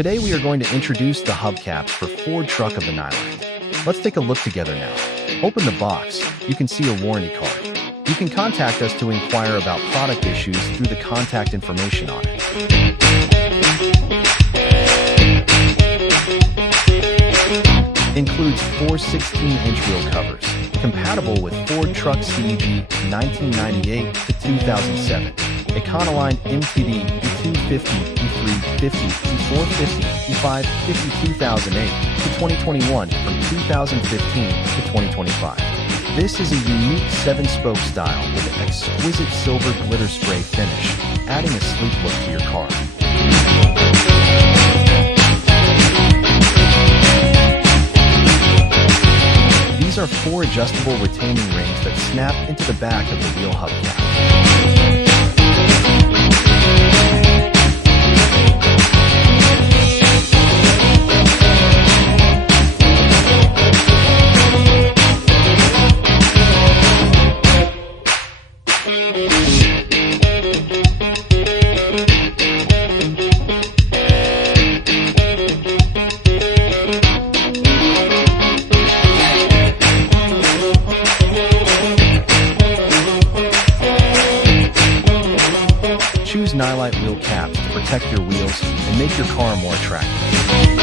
Today we are going to introduce the hubcaps for Ford truck of the Nilight. Let's take a look together now. Open the box, you can see a warranty card. You can contact us to inquire about product issues through the contact information on it. Includes 4 16-inch wheel covers, compatible with Ford Truck CEG 1998 to 2007, Econoline MTD E250, E350, E450, E550 2008 to 2021 from 2015 to 2025. This is a unique 7-spoke style with an exquisite silver glitter spray finish, adding a sleek look to your car. These are 4 adjustable retaining rings that snap into the back of the wheel hubcap. Choose Nilight wheel caps to protect your wheels and make your car more attractive.